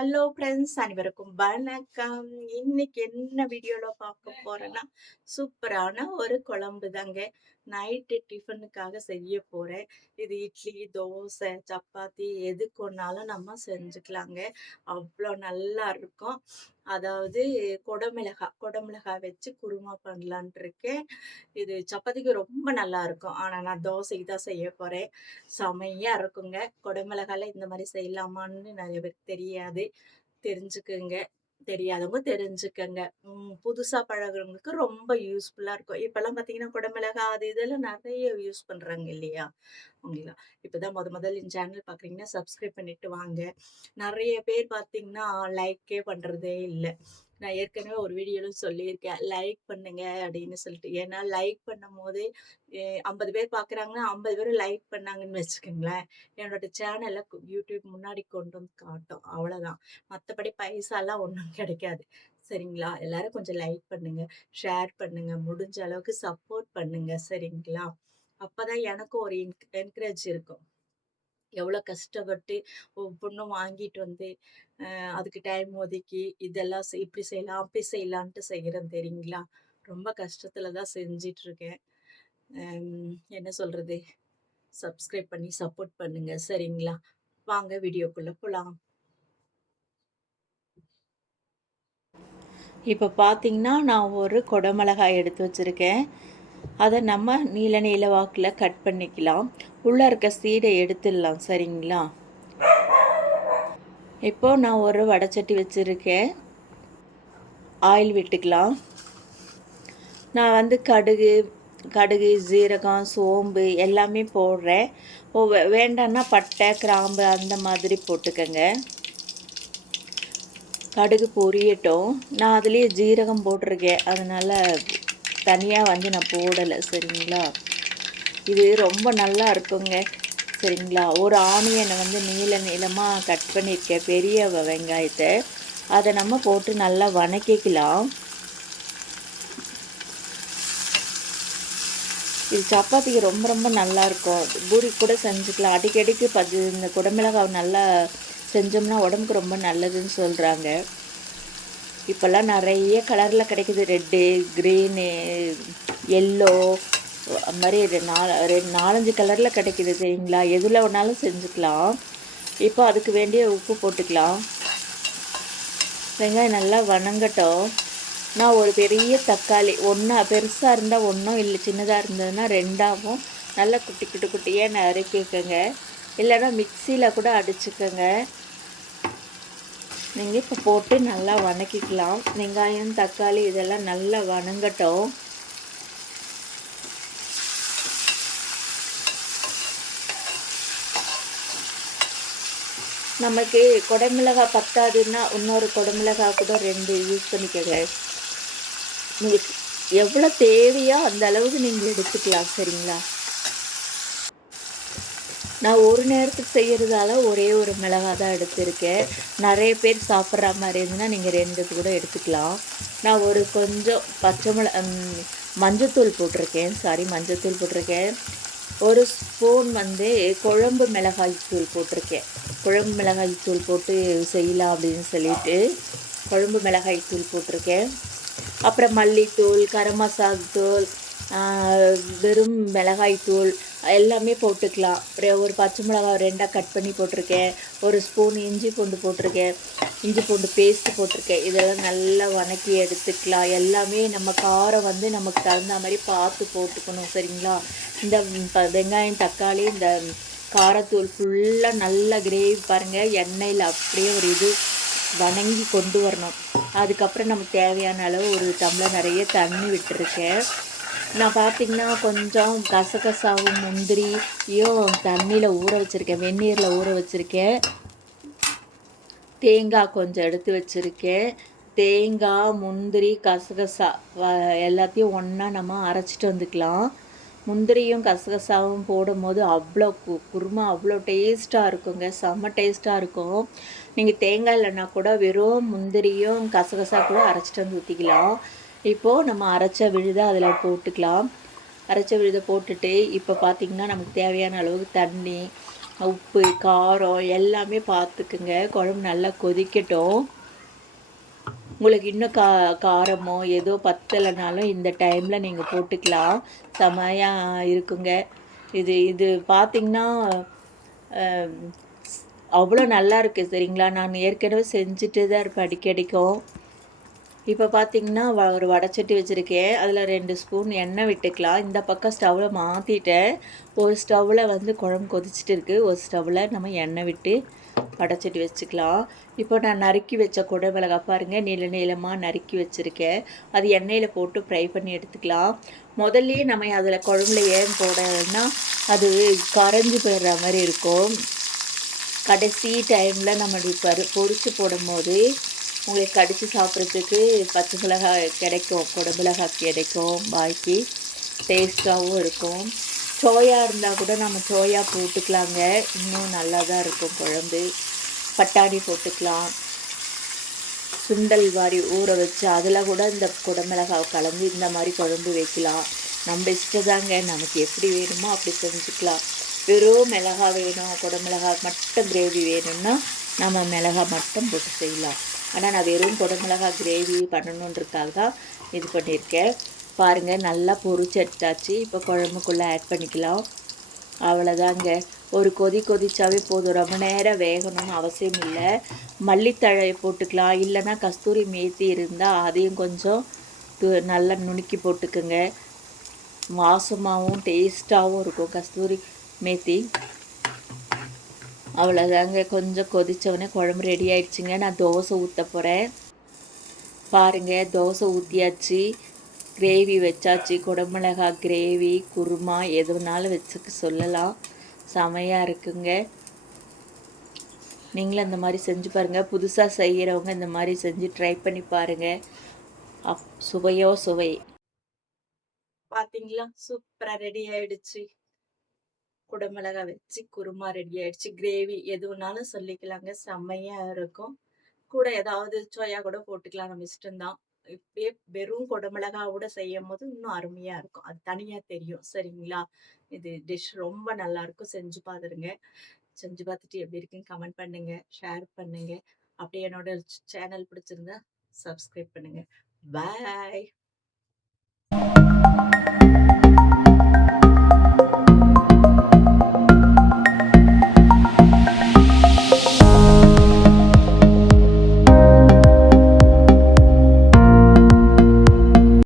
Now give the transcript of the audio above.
Hello friends அனைவருக்கும் வணக்கம். இன்னைக்கு என்ன வீடியோல பார்க்க போறேன்னா, சூப்பரான ஒரு குழம்பு தாங்க. நைட்டு டிஃபனுக்காக செய்ய போகிறேன் இது இட்லி, தோசை, சப்பாத்தி எதுக்கு வேணாலும் நம்ம செஞ்சுக்கலாங்க. அவ்வளோ நல்லா இருக்கும். அதாவது கொடமிளகாய் கொடமிளகா வச்சு குருமா பண்ணலான்ட்டு இருக்கேன். இது சப்பாத்திக்கு ரொம்ப நல்லா இருக்கும். ஆனால் நான் தோசைக்கு தான் செய்ய போகிறேன் செமையாக இருக்குங்க. கொடமிளகால இந்த மாதிரி செய்யலாமான்னு நிறைய பேருக்கு தெரியாது. தெரிஞ்சுக்குங்க. தெரியாதவங்க தெரிஞ்சுக்கங்க. புதுசாக புதுசா பழகுறவங்களுக்கு ரொம்ப யூஸ்ஃபுல்லா இருக்கும். இப்போல்லாம் பார்த்தீங்கன்னா, குடமிளகா அது இதெல்லாம் நிறைய யூஸ் பண்றாங்க இல்லையா? உங்களுக்கு இப்பதான் முத முதல் இந்த சேனல் பார்க்குறீங்கன்னா, சப்ஸ்கிரைப் பண்ணிட்டு வாங்க. நிறைய பேர் பார்த்தீங்கன்னா, லைக்கே பண்றதே இல்லை நான் ஏற்கனவே ஒரு வீடியோலும் சொல்லியிருக்கேன். லைக் பண்ணுங்க அப்படின்னு சொல்லிட்டு. ஏன்னா லைக் பண்ணும்போது எ 50 பேர் பார்க்குறாங்கன்னா, 50 பேரும் லைக் பண்ணாங்கன்னு வச்சுக்கோங்களேன், என்னோட சேனலை யூடியூப் முன்னாடி கொண்டு வந்து காட்டும். அவ்வளோதான். மற்றபடி பைசாலாம் ஒன்றும் கிடைக்காது. சரிங்களா? எல்லாரும் கொஞ்சம் லைக் பண்ணுங்க, ஷேர் பண்ணுங்க, முடிஞ்ச அளவுக்கு சப்போர்ட் பண்ணுங்க. சரிங்களா? அப்போதான் எனக்கும் ஒரு என்கரேஜ் இருக்கும். எவ்வளோ கஷ்டப்பட்டு ஒவ்வொன்னும் வாங்கிட்டு வந்து, அதுக்கு டைம் ஒதுக்கி, இதெல்லாம் செய் இப்படி செய்யலாம், அப்படி செய்யலான்ட்டு செய்கிறேன் தெரியுங்களா? ரொம்ப கஷ்டத்தில் தான் செஞ்சிட்ருக்கேன் என்ன சொல்கிறது சப்ஸ்கிரைப் பண்ணி சப்போர்ட் பண்ணுங்க. சரிங்களா? வாங்க வீடியோக்குள்ளே போகலாம் இப்போ பார்த்தீங்கன்னா, நான் ஒரு கொடமிளகாய் எடுத்து வச்சுருக்கேன் அதை நம்ம நீள நீள வாக்கில் கட் பண்ணிக்கலாம். உள்ளே இருக்க சீடை எடுத்துடலாம். சரிங்களா? இப்போ நான் ஒரு வடைச்சட்டி வச்சுருக்கேன் ஆயில் விட்டுக்கலாம். நான் வந்து கடுகு கடுகு, ஜீரகம், சோம்பு எல்லாமே போடுறேன். ஓ வேண்டான்னா பட்டை, கிராம்பு அந்த மாதிரி போட்டுக்கங்க. கடுகு பொரியட்டும். நான் அதிலேயே ஜீரகம் போட்டிருக்கேன். அதனால் தனியாக வந்து நான் போடலை சரிங்களா? இது ரொம்ப நல்லா இருக்குங்க. சரிங்களா? ஒரு ஆனியனை வந்து நீள நீளமாக கட் பண்ணியிருக்கேன். பெரிய வெங்காயத்தை அதை நம்ம போட்டு நல்லா வணக்கிக்கலாம். இது சப்பாத்திக்கு ரொம்ப ரொம்ப நல்லாயிருக்கும் பூரி கூட செஞ்சுக்கலாம். அடிக்கடிக்கு பது இந்த குடமிளகாய் நல்லா செஞ்சோம்னா உடம்புக்கு ரொம்ப நல்லதுன்னு சொல்கிறாங்க இப்போல்லாம் நிறைய கலரில் கிடைக்குது. ரெட்டு, கிரீனு, எல்லோ அது மாதிரி நாலு நா ரெ 4, 5 கலர்ல கிடைக்குது தெரியுங்களா? வேணாலும் செஞ்சுக்கலாம். இப்போ அதுக்கு வேண்டிய உப்பு போட்டுக்கலாம். வெங்காயம் நல்லா வணங்கட்டும். நான் ஒரு பெரிய தக்காளி ஒன்றா பெருசாக இருந்தால் ஒன்றும் இல்லை சின்னதாக இருந்ததுன்னா ரெண்டாகவும் நல்லா குட்டி குட்டி குட்டியாக நறுக்கிக்கோங்க இல்லைன்னா மிக்சியில் கூட அடிச்சுக்கோங்க நீங்கள் இப்போ போட்டு நல்லா வணக்கிக்கலாம். வெங்காயம், தக்காளி இதெல்லாம் நல்லா வணங்கட்டும். நமக்கு குடமிளகாய் பத்தாதுன்னா, இன்னொரு குடமிளகாய் கூட ரெண்டு யூஸ் பண்ணிக்கோங்க உங்களுக்கு எவ்வளோ தேவையோ அந்த அளவுக்கு நீங்கள் எடுத்துக்கலாம். சரிங்களா? நான் ஒரு நேரத்துக்கு செய்கிறதால ஒரே ஒரு மிளகா தான் எடுத்திருக்கேன். நிறைய பேர் சாப்பிட்ற மாதிரி இருந்துன்னா, நீங்கள் ரெண்டு கூட எடுத்துக்கலாம். நான் ஒரு கொஞ்சம் பச்சை மிள மஞ்சத்தூள் போட்டிருக்கேன். சாரி மஞ்சத்தூள் போட்டிருக்கேன். ஒரு ஸ்பூன் வந்து குழம்பு மிளகாய் தூள் போட்டிருக்கேன். குழம்பு மிளகாய் தூள் போட்டு செய்யலாம் அப்படின்னு சொல்லிட்டு, குழம்பு மிளகாய் தூள் போட்டிருக்கேன். அப்புறம் மல்லித்தூள், கரம் மசால் தூள், வெறும் மிளகாய் தூள் எல்லாமே போட்டுக்கலாம். ஒரு ஒரு பச்சை மிளகாய் ரெண்டாக கட் பண்ணி போட்டிருக்கேன். ஒரு ஸ்பூன் இஞ்சி பூண்டு போட்டிருக்கேன். இஞ்சி பூண்டு பேஸ்ட்டு போட்டிருக்கேன். இதெல்லாம் நல்லா வணக்கி எடுத்துக்கலாம். எல்லாமே நம்ம காரம் வந்து நமக்கு தகுந்த மாதிரி பார்த்து போட்டுக்கணும். சரிங்களா? இந்த ப வெங்காயம், தக்காளி, இந்த காரத்தூள் ஃபுல்லாக நல்லா கிரேவி பாருங்க. எண்ணெயில் அப்படியே ஒரு இது வணங்கி கொண்டு வரணும். அதுக்கப்புறம் நமக்கு தேவையான அளவு ஒரு டம்ளர் நிறைய தண்ணி விட்டுருக்கேன். நான் பார்த்தீங்கன்னா, கொஞ்சம் கசகசாவும், முந்திரியும் தண்ணியில் ஊற வச்சுருக்கேன் வெந்நீரில் ஊற வச்சுருக்கேன் தேங்காய் கொஞ்சம் எடுத்து வச்சுருக்கேன் தேங்காய், முந்திரி, கசகசா எல்லாத்தையும் ஒன்றா நம்ம அரைச்சிட்டு வந்துக்கலாம். முந்திரியும், கசகசாவும் போடும்போது அவ்வளோ கு குருமா அவ்வளோ டேஸ்ட்டாக இருக்குங்க. செம்ம டேஸ்ட்டாக இருக்கும். நீங்கள் தேங்காய் இல்லைன்னா கூட வெறும் முந்திரியும், கசகசா கூட அரைச்சிட்டு வந்து ஊற்றிக்கலாம் இப்போ நம்ம அரைச்ச விழுதை அதில் போட்டுக்கலாம். அரைச்ச விழுதை போட்டுட்டு, இப்போ பார்த்தீங்கன்னா, நமக்கு தேவையான அளவுக்கு தண்ணி, உப்பு காரம் எல்லாமே பார்த்துக்குங்க குழம்பு நல்லா கொதிக்கட்டும். உங்களுக்கு இன்னும் கா காரமோ ஏதோ பத்தலைனாலும் இந்த டைமில் நீங்கள் போட்டுக்கலாம். செமையாக இருக்குங்க. இது இது பார்த்திங்கன்னா அவ்வளோ நல்லா இருக்குது சரிங்களா? நான் ஏற்கனவே செஞ்சுட்டு தான் இருப்பேன் அடிக்கடிக்கும். இப்போ பார்த்தீங்கன்னா ஒரு வடச்சட்டி வச்சுருக்கேன். அதில் ரெண்டு ஸ்பூன் எண்ணெய் விட்டுக்கலாம். இந்த பக்கம் ஸ்டவ்வில் மாற்றிட்டேன் ஒரு ஸ்டவ்வில் வந்து குழம்பு கொதிச்சுட்டு இருக்குது ஒரு ஸ்டவ்வில் நம்ம எண்ணெய் விட்டு வடச்சட்டி வச்சுக்கலாம். இப்போ நான் நறுக்கி வச்ச குடமிளகா பாருங்கள் நீள நீளமாக நறுக்கி வச்சுருக்கேன். அது எண்ணெயில் போட்டு ஃப்ரை பண்ணி எடுத்துக்கலாம். முதல்லையே நம்ம அதில் குழம்புல ஏன் போடனா அது கரைஞ்சி போயிடுற மாதிரி இருக்கும். கடைசி டைமில் நம்ம பரு பொறிச்சு போடும்போது உங்களுக்கு கடித்து சாப்பிட்றதுக்கு பச்சை மிளகாய் கிடைக்கும் குடமிளகாய் கிடைக்கும் பாக்கி டேஸ்ட்டாகவும் இருக்கும். சோயா இருந்தால் கூட நம்ம சோயா போட்டுக்கலாங்க. இன்னும் நல்லா தான் இருக்கும் குழம்பு. பட்டாணி போட்டுக்கலாம். சுண்டல் மாதிரி ஊற வச்சு அதில் கூட இந்த குடமிளகாய் கலந்து இந்த மாதிரி குழம்பு வைக்கலாம். நம்ம இஷ்டதாங்க. நமக்கு எப்படி வேணுமோ அப்படி செஞ்சுக்கலாம். வெறும் மிளகா வேணும் குடமிளகாய் மட்டும் கிரேவி வேணும்னா நம்ம மிளகாய் மட்டும் போட்டு செய்யலாம். ஆனால் நான் வெறும் குடமிளகா கிரேவி பண்ணணுன்றதுக்காக தான் இது பண்ணியிருக்கேன். பாருங்கள் நல்லா பொறிச்சு எடுத்தாச்சு. இப்போ குழம்புக்குள்ளே ஆட் பண்ணிக்கலாம். அவ்வளோதாங்க. ஒரு கொதி கொதிச்சாவே போதும். ரொம்ப நேரம் வேகணும்னு அவசியம் இல்லை. மல்லித்தழை போட்டுக்கலாம். இல்லைன்னா கஸ்தூரி மேத்தி இருந்தால் அதையும் கொஞ்சம் நல்லா நுணுக்கி போட்டுக்குங்க. வாசமாகவும் டேஸ்ட்டாகவும் இருக்கும் கஸ்தூரி மேத்தி. அவ்வளோதாங்க கொஞ்சம் கொதித்தவொடனே குழம்பு ரெடி ஆயிடுச்சுங்க. நான் தோசை ஊற்ற போகிறேன் பாருங்கள் தோசை ஊற்றியாச்சு கிரேவி வச்சாச்சு. குடமிளகா கிரேவி குருமா எது வேணாலும் வச்சுக்க சொல்லலாம். செமையாக இருக்குங்க. நீங்களும் இந்த மாதிரி செஞ்சு பாருங்கள் புதுசாக செய்கிறவங்க இந்த மாதிரி செஞ்சு ட்ரை பண்ணி பாருங்கள் அப் சுவையோ சுவை. பார்த்தீங்களா சூப்பராக ரெடி ஆயிடுச்சு. குடமிளகா வச்சு குருமா ரெடி ஆயிடுச்சு. கிரேவி எது வேணாலும் சொல்லிக்கலாங்க. செம்மையாக இருக்கும். கூட ஏதாவது சோயா கூட போட்டுக்கலாம். நம்ம இஷ்டம்தான் இப்படியே வெறும் குடமிளகாவோட செய்யும் போது இன்னும் அருமையா இருக்கும். அது தனியா தெரியும். சரிங்களா? இது டிஷ் ரொம்ப நல்லா இருக்கும். செஞ்சு பார்த்துருங்க செஞ்சு பார்த்துட்டு எப்படி இருக்குன்னு கமெண்ட் பண்ணுங்க. ஷேர் பண்ணுங்க. அப்படியே என்னோட சேனல் பிடிச்சிருந்தா சப்ஸ்கிரைப் பண்ணுங்க. பாய்